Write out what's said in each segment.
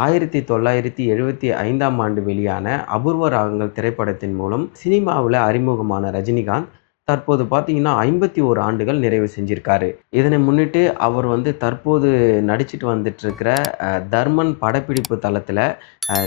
1975ஆம் ஆண்டு வெளியான அபூர்வ ராகங்கள் திரைப்படத்தின் மூலம் சினிமாவுல அறிமுகமான ரஜினிகாந்த், தற்போது பார்த்தீங்கன்னா 51 ஆண்டுகள் நிறைவு செஞ்சிருக்காரு. இதனை முன்னிட்டு அவர் தற்போது நடிச்சுட்டு வந்துட்டுருக்கிற தர்மன் படப்பிடிப்பு தளத்தில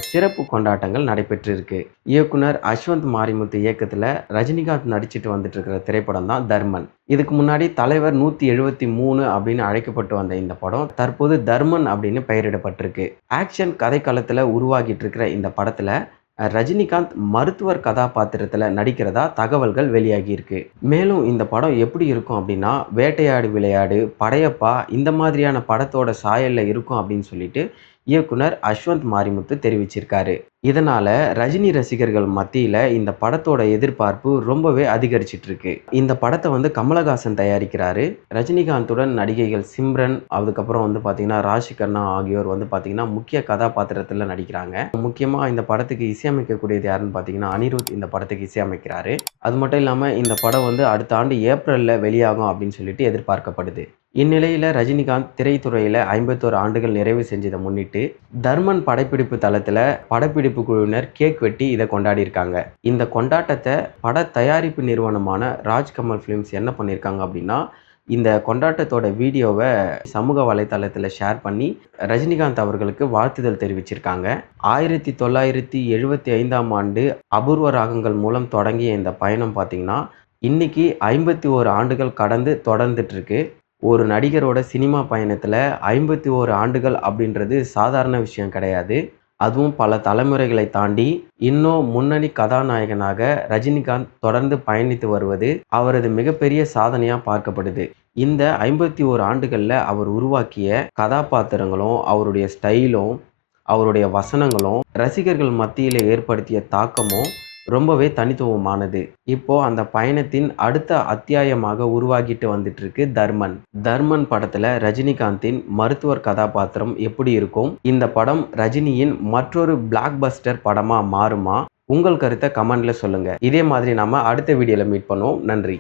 சிறப்பு கொண்டாட்டங்கள் நடைபெற்றிருக்கு. இயக்குனர் அஸ்வந்த் மாரிமுத்து இயக்கத்தில ரஜினிகாந்த் நடிச்சுட்டு வந்துட்டுருக்கிற திரைப்படம் தான் தர்மன். இதுக்கு முன்னாடி தலைவர் 173 அப்படின்னு அழைக்கப்பட்டு வந்த இந்த படம், தற்போது தர்மன் அப்படின்னு பெயரிடப்பட்டிருக்கு. ஆக்ஷன் கதைக்களத்தில உருவாகிட்டு இருக்கிற இந்த படத்தில ரஜினிகாந்த் மருத்துவர் கதாபாத்திரத்தில நடிக்கிறதா தகவல்கள் வெளியாகியிருக்கு. மேலும் இந்த படம் எப்படி இருக்கும் அப்படின்னா, வேட்டையாடு விளையாடு, படையப்பா இந்த மாதிரியான படத்தோட சாயல்ல இருக்கும் அப்படின்னு சொல்லிட்டு இயக்குனர் அஸ்வந்த் மாரிமுத்து தெரிவிச்சிருக்காரு. இதனால ரஜினி ரசிகர்கள் மத்தியில இந்த படத்தோட எதிர்பார்ப்பு ரொம்பவே அதிகரிச்சிட்டு இருக்கு. இந்த படத்த கமலஹாசன் தயாரிக்கிறாரு. ரஜினிகாந்துடன் நடிகைகள் சிம்ரன், அதுக்கப்புறம் பார்த்தீங்கன்னா ராஷி கண்ணா ஆகியோர் பார்த்தீங்கன்னா முக்கிய கதாபாத்திரத்துல நடிக்கிறாங்க. முக்கியமா இந்த படத்துக்கு இசையமைக்கக்கூடியது யாருன்னு பார்த்தீங்கன்னா அனிருத் இந்த படத்துக்கு இசையமைக்கிறாரு. அது மட்டும் இல்லாம இந்த படம் அடுத்த ஆண்டு ஏப்ரல்ல வெளியாகும் அப்படின்னு சொல்லிட்டு எதிர்பார்க்கப்படுது. இந்நிலையில ரஜினிகாந்த் திரைத்துறையில 51 ஆண்டுகள் நிறைவு செஞ்சதை முன்னிட்டு தர்மன் படப்பிடிப்பு தளத்துல படப்பிடிப்பு குழுவினர் கேக் வெட்டி இதை கொண்டாடியிருக்காங்க. இந்த கொண்டாட்டத்தை பட தயாரிப்பு நிறுவனமான ராஜ்கமல் ஃபிலிம்ஸ் என்ன பண்ணியிருக்காங்க அப்படின்னா, இந்த கொண்டாட்டத்தோட வீடியோவை சமூக வலைதளத்தில் ஷேர் பண்ணி ரஜினிகாந்த் அவர்களுக்கு வாழ்த்துதல் தெரிவிச்சிருக்காங்க. 1975ஆம் ஆண்டு அபூர்வ ராகங்கள் மூலம் தொடங்கிய இந்த பயணம் பார்த்தீங்கன்னா இன்னைக்கு 51 ஆண்டுகள் கடந்து தொடர்ந்துட்டு இருக்கு. ஒரு நடிகரோட சினிமா பயணத்துல 51 ஆண்டுகள் அப்படின்றது சாதாரண விஷயம் கிடையாது. அதுவும் பல தலைமுறைகளை தாண்டி இன்னும் முன்னணி கதாநாயகனாக ரஜினிகாந்த் தொடர்ந்து பயணித்து வருவது அவரது மிகப்பெரிய சாதனையா பார்க்கப்படுது. இந்த 51 ஆண்டுகள்ல அவர் உருவாக்கிய கதாபாத்திரங்களும், அவருடைய ஸ்டைலும், அவருடைய வசனங்களும் ரசிகர்கள் மத்தியில ஏற்படுத்திய தாக்கமும் ரொம்பவே தனித்துவமானது. இப்போ அந்த பயணத்தின் அடுத்த அத்தியாயமாக உருவாகிட்டு வந்துட்டு இருக்கு தர்மன். தர்மன் படத்துல ரஜினிகாந்தின் மருத்துவர் கதாபாத்திரம் எப்படி இருக்கும்? இந்த படம் ரஜினியின் மற்றொரு பிளாக் பஸ்டர் படமா மாறுமா? உங்கள் கருத்தை கமெண்ட்ல சொல்லுங்க. இதே மாதிரி நாம அடுத்த வீடியோல மீட் பண்ணுவோம். நன்றி.